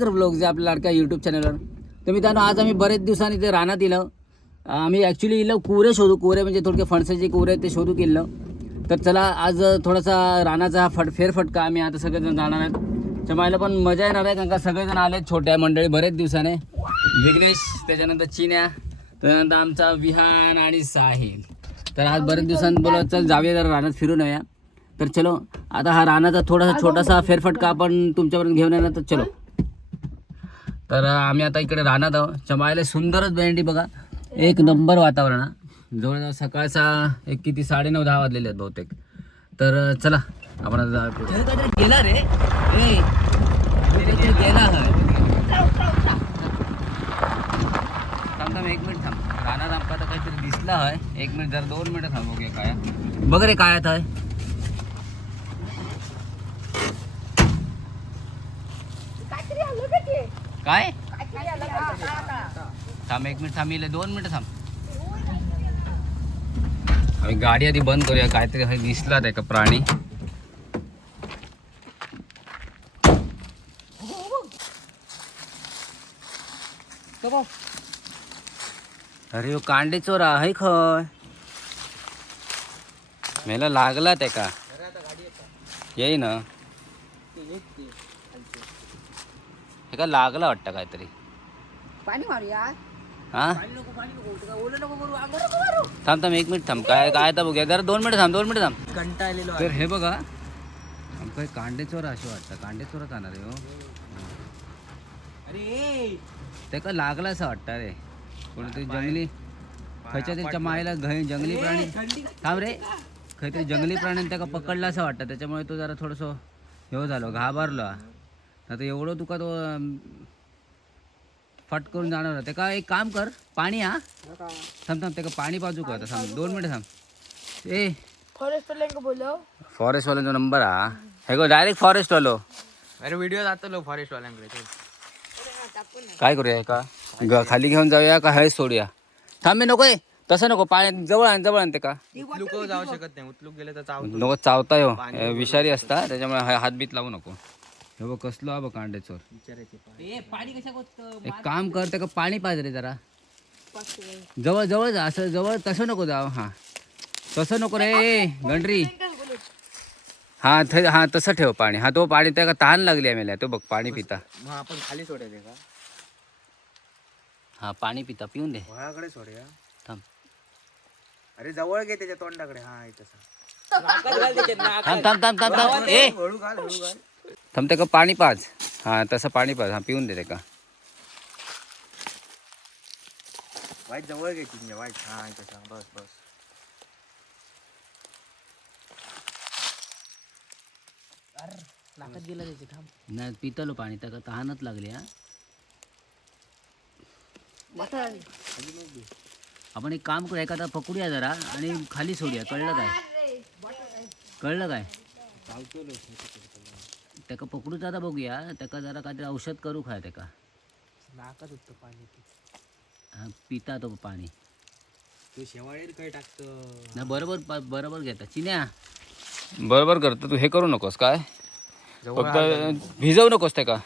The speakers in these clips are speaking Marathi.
ब्लॉग जे आपल्या लाडक्या यूट्यूब चॅनलवर. तर मित्रांनो आज आम्ही बरेच दिवसांनी ते रानात इलो. आम्ही ॲक्च्युली इलो कुरे शोधू, कुरे म्हणजे थोडके फणसाचे कुरे ते शोधू केलं. तर चला आज थोडासा रानाचा फेरफटका आम्ही आता सगळेजण जाणार आहेत. चमायला पण मजा येणार आहे कारण का सगळेजण आले छोट्या मंडळी बरेच दिवसाने. विघ्नेश, त्याच्यानंतर चिन्या, त्यानंतर आमचा विहान आणि साहिल. तर आज बरेच दिवसांनी बोलत चल जाऊया जरा रानात फिरून येऊया. तर चलो आता हा रानाचा थोडासा छोटासा फेरफटका आपण तुमच्यापर्यंत घेऊन येणार. तर चलो. तर आम्ही आता इकडे रानात आहोत. चमायला सुंदरच भेंडी बघा, एक नंबर वातावरण. जवळजवळ सकाळचा एक किती 9:30-10 वाजलेले आहेत बहुतेक. तर चला आपण आता गेला रे गेला थांब एक मिनिट थांब. रानात आमका तर काहीतरी दिसला आहे. 1 मिनिट जरा 2 मिनिटं थांब. ओके काय बघ रे काय आहे काय थांब 1 मिनिट थांब. 2 मिनिटं थांब. आम्ही गाडी आधी बंद करूया. काहीतरी हा दिसला आहे का प्राणी. अरे कांडे चोर आहे खय मेला लागला ते का येई ना हे का लागला वाटतं काहीतरी. पाणी मारूया. हा थांब 1 मिनिट थांब. काय काय तर बघूया जरा 2 मिनिटं थांब. 2 मिनिटं थांब. कंटाळलेलो. तर हे बघा आमचं कांडे चोर असे वाटतं. कांडे चोरच आणणार आहे हो. अरे ते का लागला असं वाटतं रे. कोणतरी जंगली खयच्या त्याच्या मायला जंगली प्राणी थांब रे. काहीतरी जंगली प्राण्याने त्याला पकडला असं वाटतं. त्याच्यामुळे तो जरा थोडंसं हे झालो घाबरलो. आता एवढं तुका तो फट करून जाणार ते का. एक काम कर पाणी हा थांब ते का पाणी पाजू का थांब 2 मिनिटं थांब. ए फॉरेस्ट वाल्यांचा नंबर हा हे गो डायरेक्ट फॉरेस्ट वालो. अरे व्हिडिओ जातो फॉरेस्ट वाल्यांकडे. काय करूया का खाली घेऊन जाऊया का हे सोडूया. थांब मी नकोय तसं नको. पाणी जवळ आण ते का उतलूक जाऊ शकत नाही. उतलूक गेले तर नको चावताय हो. विषारी असता त्याच्यामुळे हात बीत लावू नको. हे बघ कसलो हा बघ कांडे चोर. एक काम कर त्या का पाणी पाहिजे रे जरा. जवळ जवळ जा असं जवळ तसं नको जाव. हा तसं नको रे गंडरी. हा तसं ठेव पाणी. हा तो पाणी त्या का तहान लागली आम्हाला. तो बघ पाणी पिता. आपण खाली सोडायचे का. हा पाणी पिता पिऊन दे. वयाकडे सोडूया. थांब अरे जवळ घे त्याच्या तोंडाकडे. हा थांब थांब थांब थांब थांब. ए थांब ते का पाणी पाज. हा तसं पाणी पाज. हा पिऊन दे ते का. वाईट जवळ घे वाईट. हा बस बस. नाकात गेलं त्याचे. थांब नाही पितलो पाणी त्या का तहानच लागली. हा आपण एक काम करूया एखादा पकडूया जरा आणि खाली सोडूया. कळलं काय त्याका पकडू आता बघूया. त्याका जरा काहीतरी औषध करू खाय त्याका. नाकात होतं पाणी. हा पिता तो पाणी. तू शेवाळीर काय टाकतं ना. बरोबर घेता चिन्या. बरोबर करतो तू. हे करू नकोस काय फक्त भिजवू नकोस त्या का.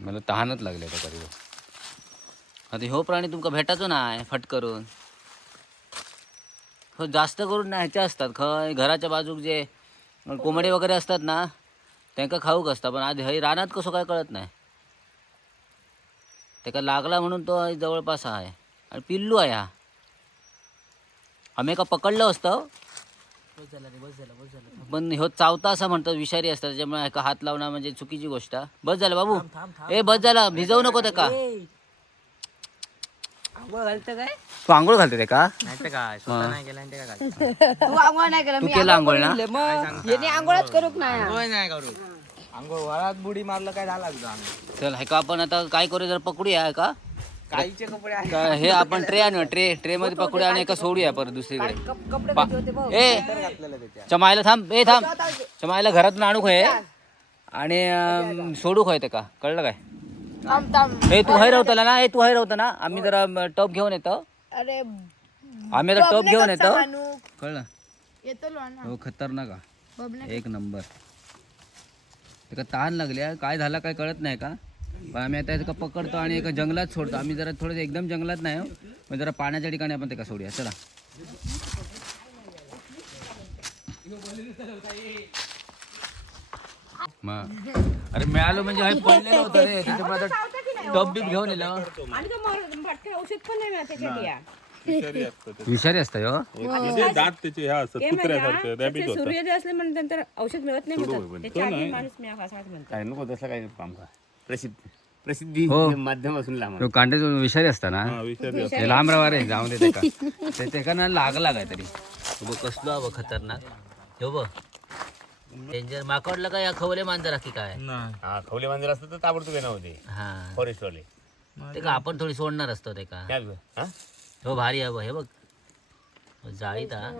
मला तहानच लागले का तरी. आता हो प्राणी तुमका भेटायचो नाही फट करून. हो जास्त करून नाही ह्याचे असतात खय घराच्या बाजूक जे कोंबडे वगैरे असतात ना त्यांना खाऊक असतात. पण आधी हई रानात कसं काय कळत नाही. त्याला लागला म्हणून तो जवळपास आहे आणि पिल्लू आहे. हा आम्ही का पकडलं असतं पण हो चावता असं म्हणतात. विषारी असतात त्याच्यामुळे एका हात लावणं म्हणजे चुकीची गोष्ट. बस झालं बाबू. ए बस झाला. भिजवू नको ते का. आंघोळ घालतं काय. तू आंघोळ घालते ते का. नाही काय नाही केलं तू आंघोळ नाही केलं. तू केलं आंघोळ ना. आंघोळच करूक नाही. आंघोळ नाही करू. आंघोळ वरात बुडी मारलं काय झाला तुझा. चल हे का आपण आता काय करू जर पकडूया आहे का. काहीचे कपडे आहे. हे आपण ट्रे आणू. ट्रे मध्ये पकडूया आणि एका सोडूया परत दुसरीकडे. ए चमायला थांब. थांब चमायला घरातून आणू खाय आणि सोडू खाय ते का. कळलं काय. हे तू हाय राहतला ना. तू हाय राहता ना. आम्ही जरा टप घेऊन येतो. अरे आम्ही आता टप घेऊन येतो. कळलं येतो हो खतरनाक. एक नंबर. त्याका ताण लागल्या काय झाला काय कळत नाही का पण आम्ही आता त्याका पकडतो आणि एका जंगलात सोडतो आम्ही जरा थोडं एकदम जंगलात नाही पण जरा पाण्याच्या ठिकाणी आपण त्याका सोडूया चला मग अरे मिळालो म्हणजे हे पडलेलं होतं रे त्याच्यामुळे टप बीप घेऊन येलं आणि तो भटका औषध पण नाही मिळत त्याच्यात या विषारी असतं हो दात त्याचे ह्या असतात कुत्र्यासारखे रॅबिट होतात सूर्योदय असले म्हणून नंतर औषध मिळत नाही म्हणतात त्याच्या आधी माणूस मिळावा असं म्हणतात काय नको तसं काय काम का प्रसिद्धी हो. माध्यम असून लांब तो कांडे विषारी असता ना हा विषारी हे लांब राहा रे जाऊन दे त्याका ना लागला काय तरी बघ कसलो हवं खतरनाक हो बघ डेंजर माकडला काय या खवले मांजर की काय नाही हा खवले मांजर असतं तर ताबडतोब येणार होते हा फॉरेस्ट वाले ते का आपण थोडी सोडणार असतो ते का काय हा हो भारी आहे बघ हे बघ जाळीत हा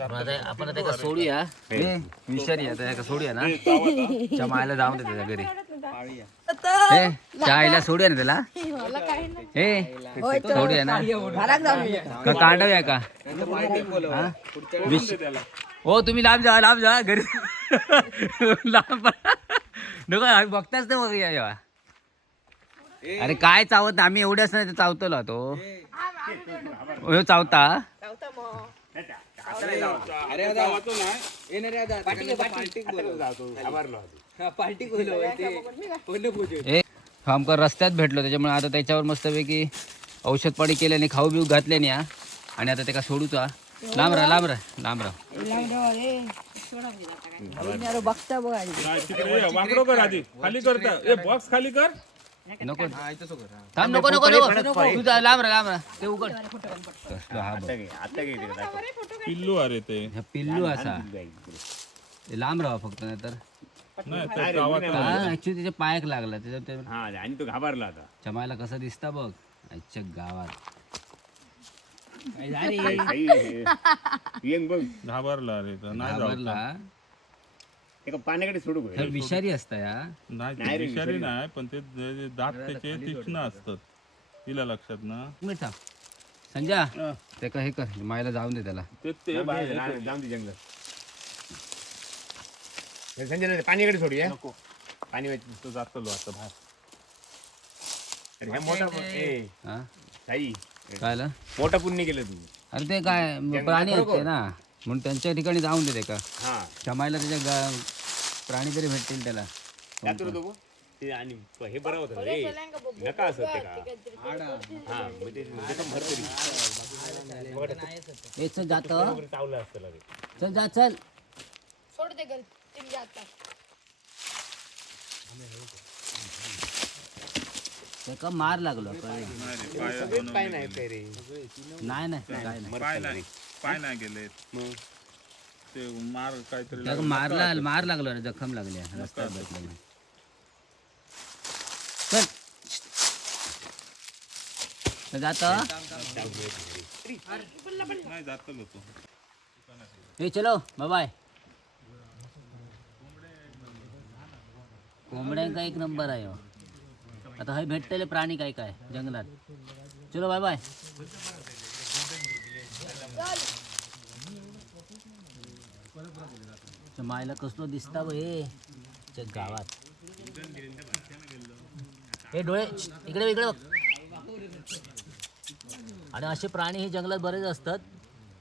आपण आता एका सोडूया हे विषारी आता एका सोडूया ना च्या मायला जाऊन दे त्याच्या घरी हे त्या आईला सोडूया ना त्याला हे सोडूया ना का कांडव्या का हा? हो तुम्ही लांब जा घरी लांब नको आम्ही बघताच ते बघ जेव्हा अरे काय चावत नाही, आम्ही एवढ्याच नाही चावतलो तो हो चावता ए आमका रस्त्यात भेटलो त्याच्यामुळे आता त्याच्यावर मस्तपैकी औषध पाणी केल्याने खाऊ बिऊ घातल्याने आणि आता त्याला सोडूचा लांब राहा बघता बघ तिकडे वाकडो कर आधी खाली करता ए बॉक्स खाली कर नको थांब नको तू जा लांब राहा ते उघड कसलो हा बघ आता घे पिल्लू अरे ते हा पिल्लू असा ते लांब राहा फक्त नाही तर नाही ते गावात ऍक्च्युली त्याच्या पायाक लागला त्याच्या हा आणि तो घाबरला आता चमायला कसं दिसता बघ आजच्या गावात येंग बघ घाबरला अरे तर नाही जाऊ घाबरला एका पाण्याकडे सोडू तर विषारी असता या नाही ते विषारी नाही पण ते जे दात त्याचे तीक्ष्ण असतात तिला लक्षात ना मिठा संजय ते का हे कर मायला जाऊन दे त्याला ते जाऊन दे जंगल संजय पाण्याकडे सोडूया नको पाणी तो जातो आता बाहेर अरे ह्या मोठा हा साई कायला मोठा पुण्य केलं तू अरे ते काय प्राणी आहेत ते ना म्हणून त्यांच्या ठिकाणी जाऊन दे ते का हा चमायला त्याच्या प्राणी तरी भेटतील त्याला त्यातून तो ते आणि हे बरं होतं रे नका असं ते का हा मग ते भरपूर हे चल जात चावलं असतं रे चल जा चल सोड दे घर तुम्ही जाता त्याका मार लागलो काय नाही काय रे नाही काय नाही पाय नाही गेले ते मार काहीतरी त्याका मार लागलो रे जखम लागली रस्त्यावर भेटलं चल जात नाही जातो तो हे चलो बाय कोंबड्यांका एक नंबर आहे हो. आता हे भेटलेले प्राणी काय काय जंगलात चलो बाय मायला कसलो दिसता बघ हे गावात हे डोळे इकडे बघ आणि असे प्राणी हे जंगलात बरेच असतात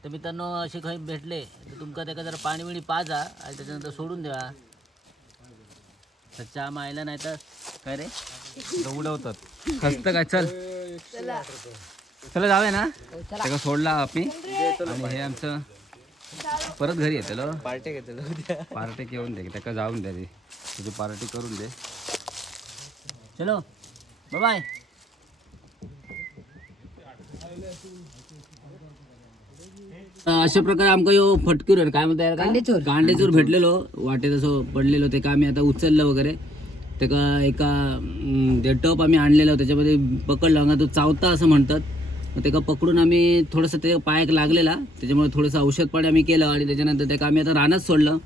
तर मित्रांनो असे काही भेटले तर तुमका त्याला जरा पाणी बिणी पाजा आणि त्याच्यानंतर सोडून द्या तर चहा मायला नाही तर काय रे उडवतात खसतं काय चल चला जाऊया ना त्याला सोडला आम्ही आणि हे आमचं परत घरी येतलो पार्टी घेऊन दे त्याका जाऊन द्या रे तुझी पार्टी करून दे चलो बाय अशा प्रकारे आमका यो फटकीवर काय म्हणतात कांडेचोर भेटलेलो वाटेत असं पडलेलो ते का आम्ही आता उचललं वगैरे ते का एका ते टप आम्ही आणलेलं त्याच्यामध्ये पकडलं तो चावता असं म्हणतात मग ते का पकडून आम्ही थोडंसं ते पायाक लागलेला त्याच्यामुळे थोडंसं औषध पाणी आम्ही केलं आणि त्याच्यानंतर ते का आम्ही आता रानात सोडलं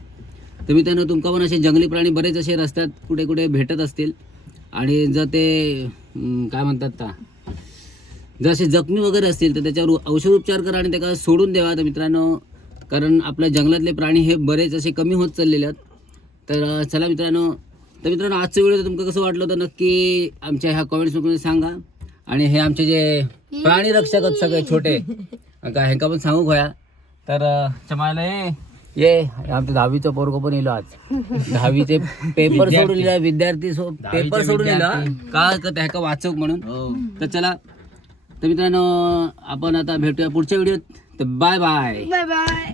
तर मित्रांनो तुमका पण असे जंगली प्राणी बरेच असे रस्त्यात कुठे कुठे भेटत असतील आणि जर ते काय म्हणतात जर असे जखमी वगैरे असतील तर त्याच्यावर औषधोपचार करा आणि त्याला सोडून द्यावा तर मित्रांनो कारण आपल्या जंगलातले प्राणी हे बरेच असे कमी होत चाललेले आहेत तर चला मित्रांनो, आजचं व्हिडिओ तुमचं कसं वाटलं तर नक्की आमच्या ह्या कमेंट्समध्ये सांगा. आणि हे आमचे जे प्राणी रक्षक आहेत सगळे छोटे का ह्यांका पण सांगू खोया. तर चमायला ये आमचं 10वीचं पोरगं पण येलो आज. 10वीचे पेपर सोडून लिहिला विद्यार्थी पेपर सोडून लिहिला का ह्याका वाचक म्हणून. तर चला तर मित्रांनो, आपण आता भेटूया पुढच्या व्हिडिओत. तर बाय बाय. Bye bye.